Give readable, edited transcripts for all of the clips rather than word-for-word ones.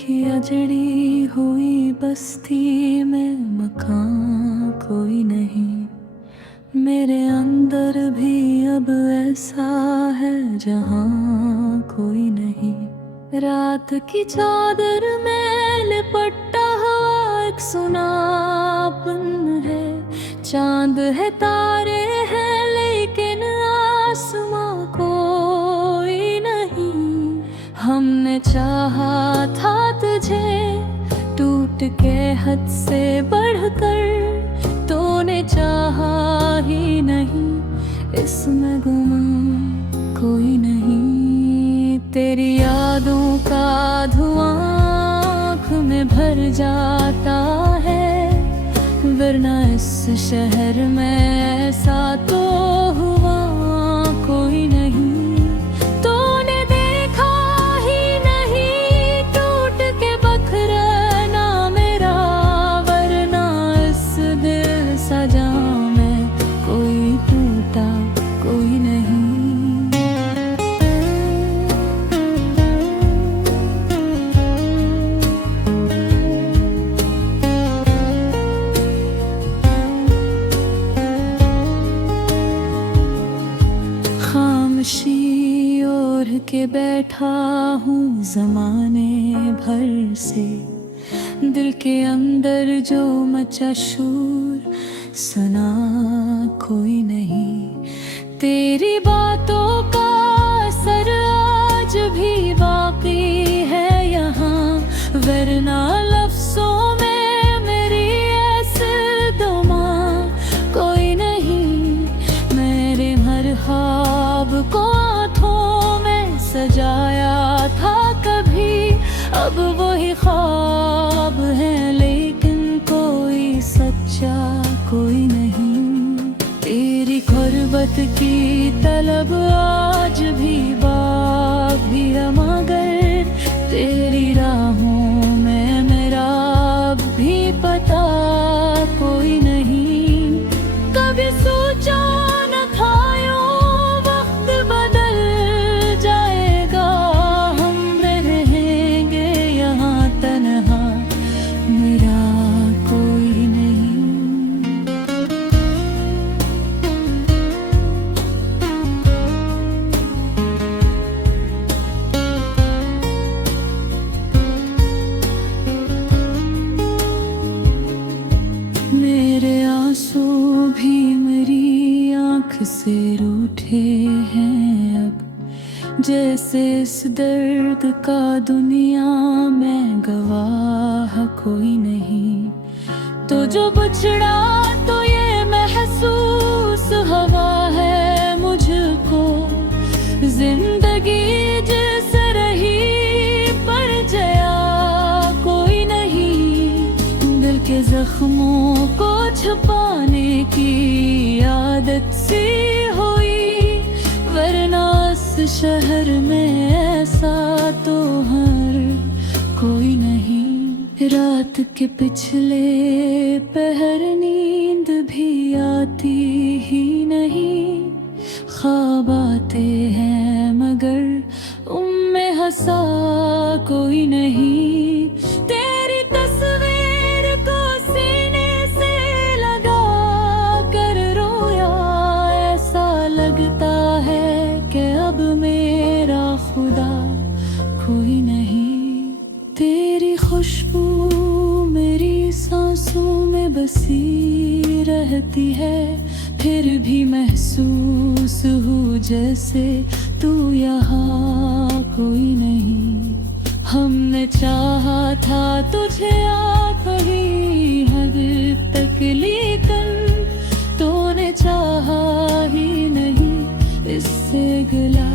की अजड़ी हुई बस्ती में मकान कोई नहीं, मेरे अंदर भी अब ऐसा है जहां कोई नहीं। रात की चादर में लिपटा हुआ एक सुनापन है, चांद है तारे हैं लेकिन आसमां कोई नहीं। हमने चाहा था तुझे टूट के हद से बढ़कर, तूने चाहा ही नहीं, इसमें गुमा कोई नहीं। तेरी यादों का धुआं आँख में भर जाता है, वरना इस शहर में ऐसा तो हुआ कोई नहीं। तूने देखा ही नहीं टूट के बखरना मेरा, वरना इस दिल सजा में कोई टूटा कोई नहीं। खामोशी ओढ़ के बैठा हूँ ज़माने भर से, दिल के अंदर जो मचा शूर सुना कोई नहीं। तेरी बातों का असर आज भी बाकी है यहाँ, वरना लफ्ज़ों में मेरी ऐसे दुआ कोई नहीं। मेरे हर ख्वाब को आँखों में सजाया था कभी, अब वही ख्वाब है लेकिन कोई सच्चा कोई नहीं। तेरी गुर्बत की तलब आज भी बाकी है, मगर तेरी राहों में मेरा अब भी पता कोई नहीं। कभी सोचा न था यूं वक्त बदल जाएगा, हम रहेंगे यहाँ तन्हा, मेरा कोई नहीं। मेरे आंसू भी मेरी आँख से रूठे हैं अब, जैसे इस दर्द का दुनिया में गवाह कोई नहीं। तो जो बछड़ा तो ये महसूस हवा है मुझको, जिंदगी जिस रही पर जया कोई नहीं। दिल के जख्मों को छुपाने की आदत सी हुई, वरना इस शहर में ऐसा तो हर कोई नहीं। रात के पिछले पहर नींद भी आती ही नहीं, ख्वाब आते हैं मगर उनमें हंसा कोई नहीं। तेरी तस्वीर को सीने से लगा कर रोया, ऐसा लगता है कि अब मेरा खुदा कोई नहीं। तेरी खुशबू मेरी सांसों में बसी रहती है, फिर भी महसूस हूँ जैसे तू यहाँ कोई नहीं। हमने चाहा था तुझे आखिरी हद तक, लेकिन तूने चाहा ही नहीं, इससे गिला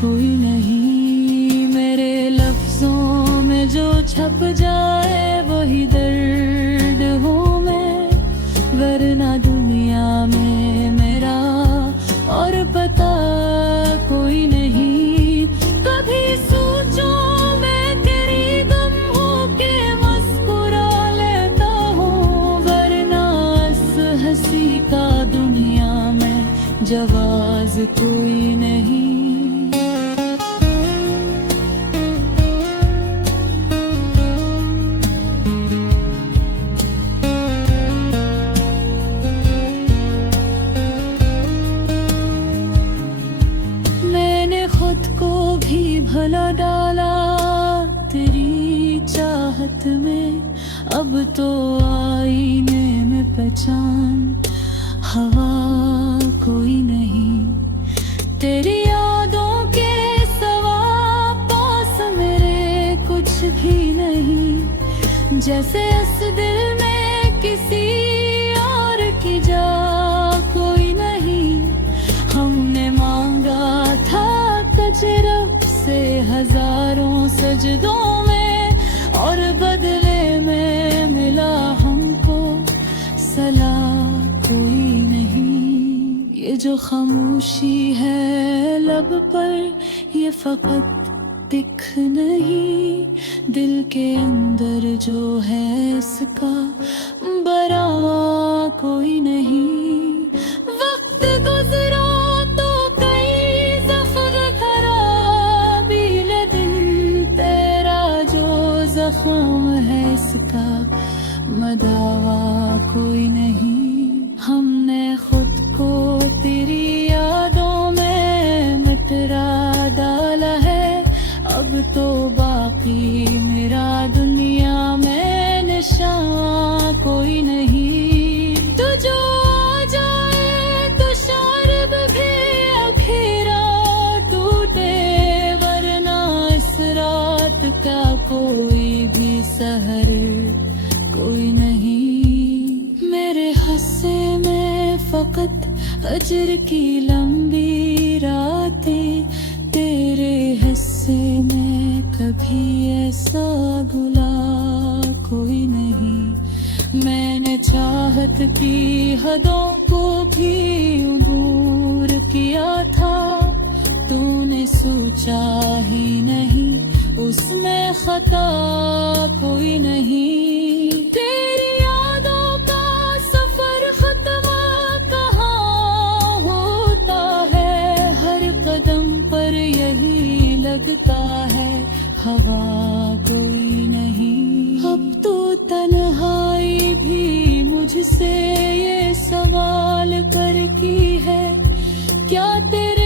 कोई नहीं। मेरे लफ्जों में जो छप जाए वही दर्द हूँ मैं, वरना दुनिया में मेरा और पता कोई नहीं। कभी सोचूं मैं तेरी गम हो के मुस्कुरा लेता हूँ, वरना इस हंसी का दुनिया में जवाज कोई नहीं। चाहत में, अब तो आईने में पहचान, हवा कोई नहीं। तेरी यादों के सवा पास मेरे कुछ भी नहीं, जैसे इस दिल में किसी और की जा कोई नहीं। हमने मांगा था तुझ रब से हजारों सजदों में, और बदले में मिला हमको सलाह कोई नहीं। ये जो खामोशी है लब पर, ये फकत दिख नहीं, दिल के अंदर जो है इसका बरा कोई नहीं। वक्त गुजरा तो कई ज़ख्म खराबी, लेकिन तेरा जो जख्म है इसका मदावा कोई नहीं। हमने खुद को तेरी यादों में मिटरा डाला है, अब तो बाकी मेरा दुनिया में निशान कोई नहीं। तू जो आ जाए तो शारब भी अखीरा टूटे, वरना इस रात का कोई भी सहर कोई नहीं। मेरे हस्से में फकत अजर की लंबी रातें, तेरे हिस्से में कभी ऐसा गुला कोई नहीं। मैंने चाहत की हदों को भी दूर किया था, तूने सोचा ही नहीं उसमें खता कोई नहीं। तेरी यादों का सफर खत्म कहाँ होता है, हर कदम पर यही लगता है हवा कोई नहीं। अब तो तन्हाई भी मुझसे ये सवाल करती है, क्या तेरे